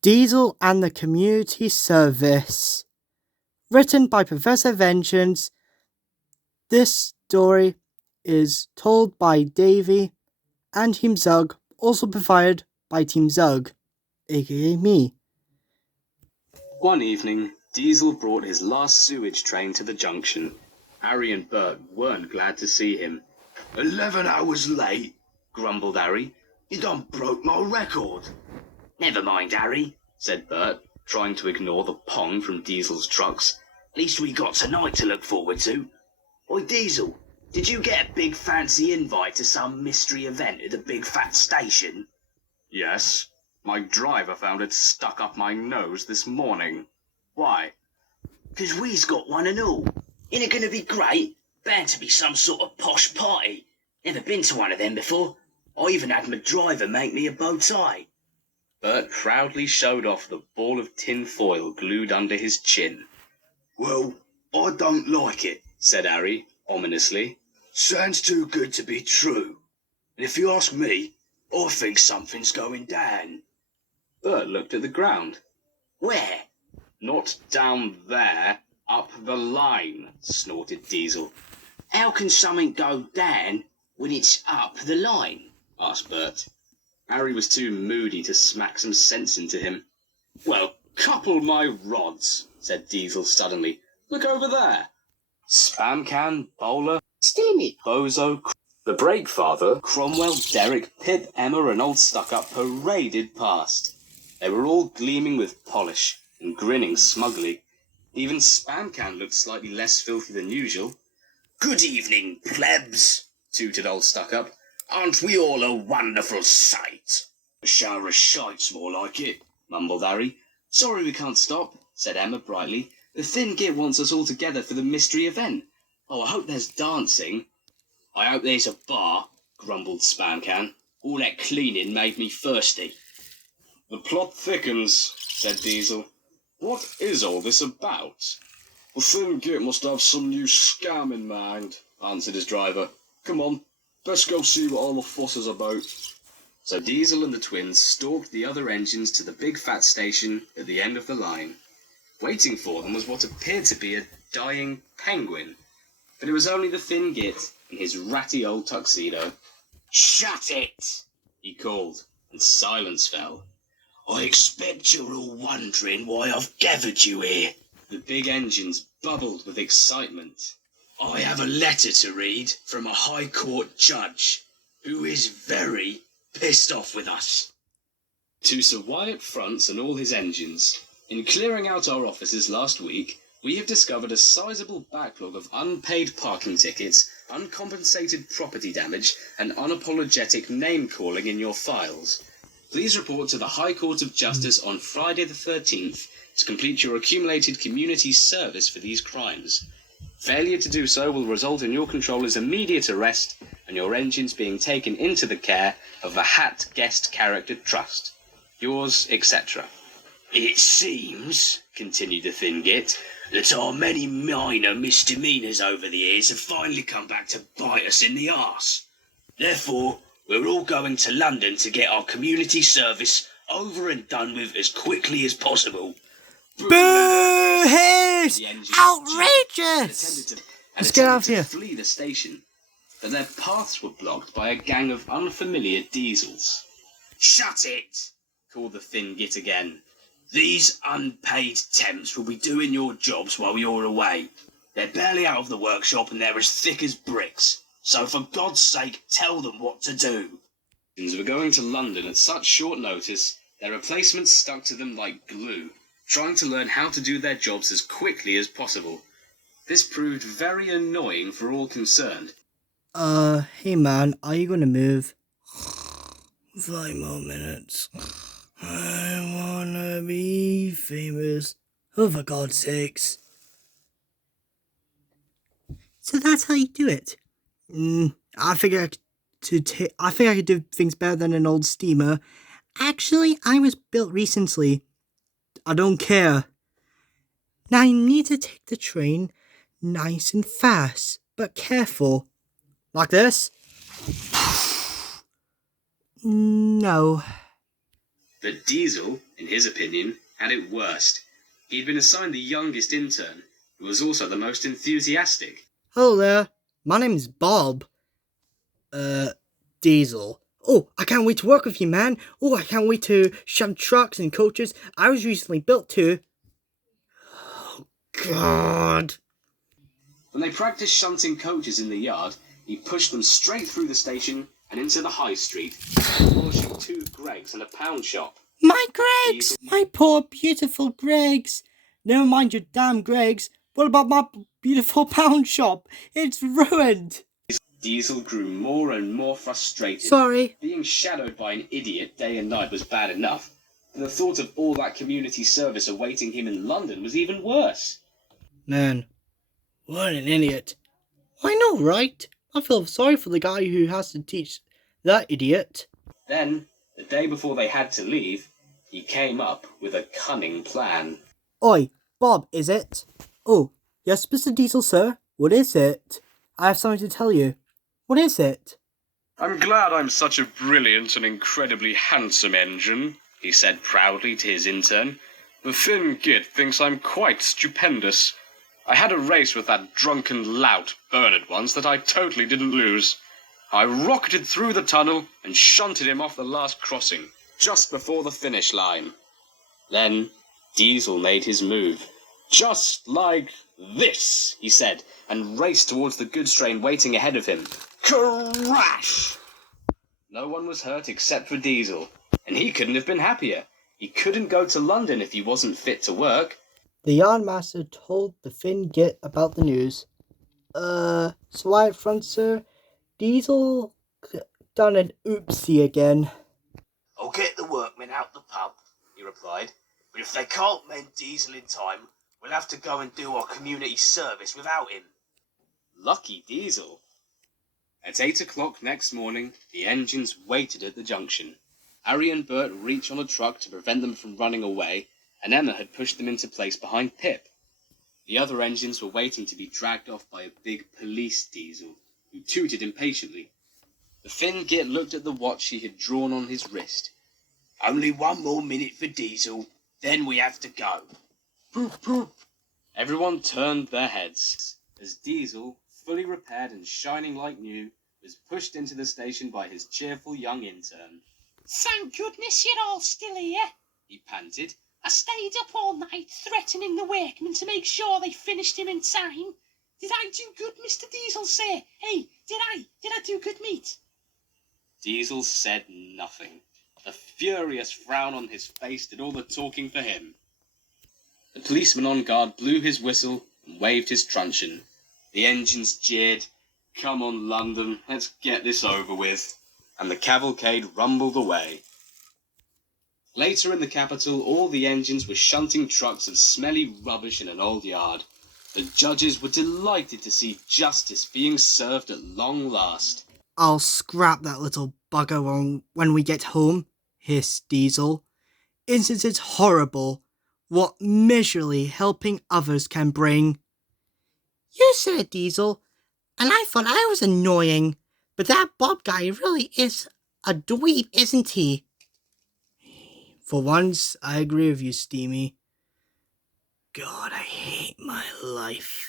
Diesel and the Community Service. Written by Professor Vengeance. This story is told by Davey and Team Zug, also provided by Team Zug, aka me. One evening, Diesel brought his last sewage train to the junction. Harry and Bert weren't glad to see him. 11 hours late, grumbled Harry. You done broke my record. Never mind, Harry, said Bert, trying to ignore the pong from Diesel's trucks. At least we got tonight to look forward to. Oi, Diesel, did you get a big fancy invite to some mystery event at the big fat station? Yes. My driver found it stuck up my nose this morning. Why? 'Cause we's got one and all. Ain't it gonna be great? Bound to be some sort of posh party. Never been to one of them before. I even had my driver make me a bow tie. Bert proudly showed off the ball of tin foil glued under his chin. Well, I don't like it, said Harry, ominously. Sounds too good to be true. And if you ask me, I think something's going down. Bert looked at the ground. Where? Not down there, up the line, snorted Diesel. How can something go down when it's up the line? Asked Bert. Harry was too moody to smack some sense into him. Well, couple my rods, said Diesel suddenly. Look over there. Spam Can, Bowler, Steamie, Bozo, the Brakefather, Cromwell, Derek, Pip, Emma and Old Stuck-Up paraded past. They were all gleaming with polish and grinning smugly. Even Spam Can looked slightly less filthy than usual. Good evening, plebs, tooted Old Stuck-Up. Aren't we all a wonderful sight? A shower of shites, more like it, mumbled Harry. Sorry we can't stop, said Emma brightly. The Thin Git wants us all together for the mystery event. Oh, I hope there's dancing. I hope there's a bar, grumbled Spam Can. All that cleaning made me thirsty. The plot thickens, said Diesel. What is all this about? The Thin Git must have some new scam in mind, answered his driver. Come on, let's go see what all the fuss is about. So Diesel and the twins stalked the other engines to the big fat station at the end of the line. Waiting for them was what appeared to be a dying penguin. But it was only the Thin Git in his ratty old tuxedo. Shut it, he called, and silence fell. I expect you're all wondering why I've gathered you here. The big engines bubbled with excitement. I have a letter to read from a High Court judge who is very pissed off with us. To Sir Wyatt Fronts and all his engines. In clearing out our offices last week, we have discovered a sizable backlog of unpaid parking tickets, uncompensated property damage, and unapologetic name-calling in your files. Please report to the High Court of Justice on Friday the 13th to complete your accumulated community service for these crimes. Failure to do so will result in your controller's immediate arrest and your engines being taken into the care of the Hat Guest Character Trust. Yours, etc. It seems, continued the Thin Git, that our many minor misdemeanours over the years have finally come back to bite us in the arse. Therefore, we're all going to London to get our community service over and done with as quickly as possible. Boo-hoo! Outrageous! Let's get out of here. Flee the station, but their paths were blocked by a gang of unfamiliar diesels. Shut it! Called the Thin Git again. These unpaid temps will be doing your jobs while you're away. They're barely out of the workshop and they're as thick as bricks. So for God's sake, tell them what to do. Since we're going to London at such short notice, their replacements stuck to them like glue, trying to learn how to do their jobs as quickly as possible. This proved very annoying for all concerned. Hey man, are you gonna move? 5 more minutes. I wanna be famous. Oh, for God's sakes. So that's how you do it. I think I could do things better than an old steamer. Actually, I was built recently. I don't care. Now you need to take the train nice and fast, but careful. Like this? No. But Diesel, in his opinion, had it worst. He'd been assigned the youngest intern, who was also the most enthusiastic. Hello there, my name's Bob. Diesel. Oh, I can't wait to work with you, man. Oh, I can't wait to shunt trucks and coaches. I was recently built to. Oh, God. When they practiced shunting coaches in the yard, he pushed them straight through the station and into the high street, demolishing 2 Gregs and a pound shop. My Gregs! My poor, beautiful Gregs! Never mind your damn Gregs. What about my beautiful pound shop? It's ruined! Diesel grew more and more frustrated. Sorry. Being shadowed by an idiot day and night was bad enough, but the thought of all that community service awaiting him in London was even worse. Man, what an idiot. I know, right? I feel sorry for the guy who has to teach that idiot. Then, the day before they had to leave, he came up with a cunning plan. Oi, Bob, is it? Oh, yes, Mr. Diesel, sir. What is it? I have something to tell you. What is it? I'm glad I'm such a brilliant and incredibly handsome engine, he said proudly to his intern. The thin git thinks I'm quite stupendous. I had a race with that drunken lout, Bernard, once that I totally didn't lose. I rocketed through the tunnel and shunted him off the last crossing, just before the finish line. Then Diesel made his move. Just like this, he said, and raced towards the goods train waiting ahead of him. Crash! No one was hurt except for Diesel, and he couldn't have been happier. He couldn't go to London if he wasn't fit to work. The yardmaster told the Finn Git about the news. So I front, sir, Diesel done an oopsie again. I'll get the workmen out the pub, he replied. But if they can't mend Diesel in time, we'll have to go and do our community service without him. Lucky Diesel. At 8 o'clock next morning, the engines waited at the junction. Harry and Bert reached on a truck to prevent them from running away, and Emma had pushed them into place behind Pip. The other engines were waiting to be dragged off by a big police Diesel, who tooted impatiently. The Finn Git looked at the watch he had drawn on his wrist. Only 1 more minute for Diesel, then we have to go. Poop, poop. Everyone turned their heads as Diesel, fully repaired and shining like new, was pushed into the station by his cheerful young intern. Thank goodness you're all still here. He panted. I stayed up all night threatening the workmen to make sure they finished him in time. Did I do good, Mr. Diesel, sir? Hey, did I do good, mate? Diesel said nothing. The furious frown on his face did all the talking for him. The policeman on guard blew his whistle and waved his truncheon. The engines jeered, "Come on, London, let's get this over with." And the cavalcade rumbled away. Later in the capital, all the engines were shunting trucks of smelly rubbish in an old yard. The judges were delighted to see justice being served at long last. I'll scrap that little bugger when we get home, hissed Diesel. Isn't it horrible what miserly helping others can bring? You said it, Diesel, and I thought I was annoying, but that Bob guy really is a dweeb, isn't he? For once, I agree with you, Steamie. God, I hate my life.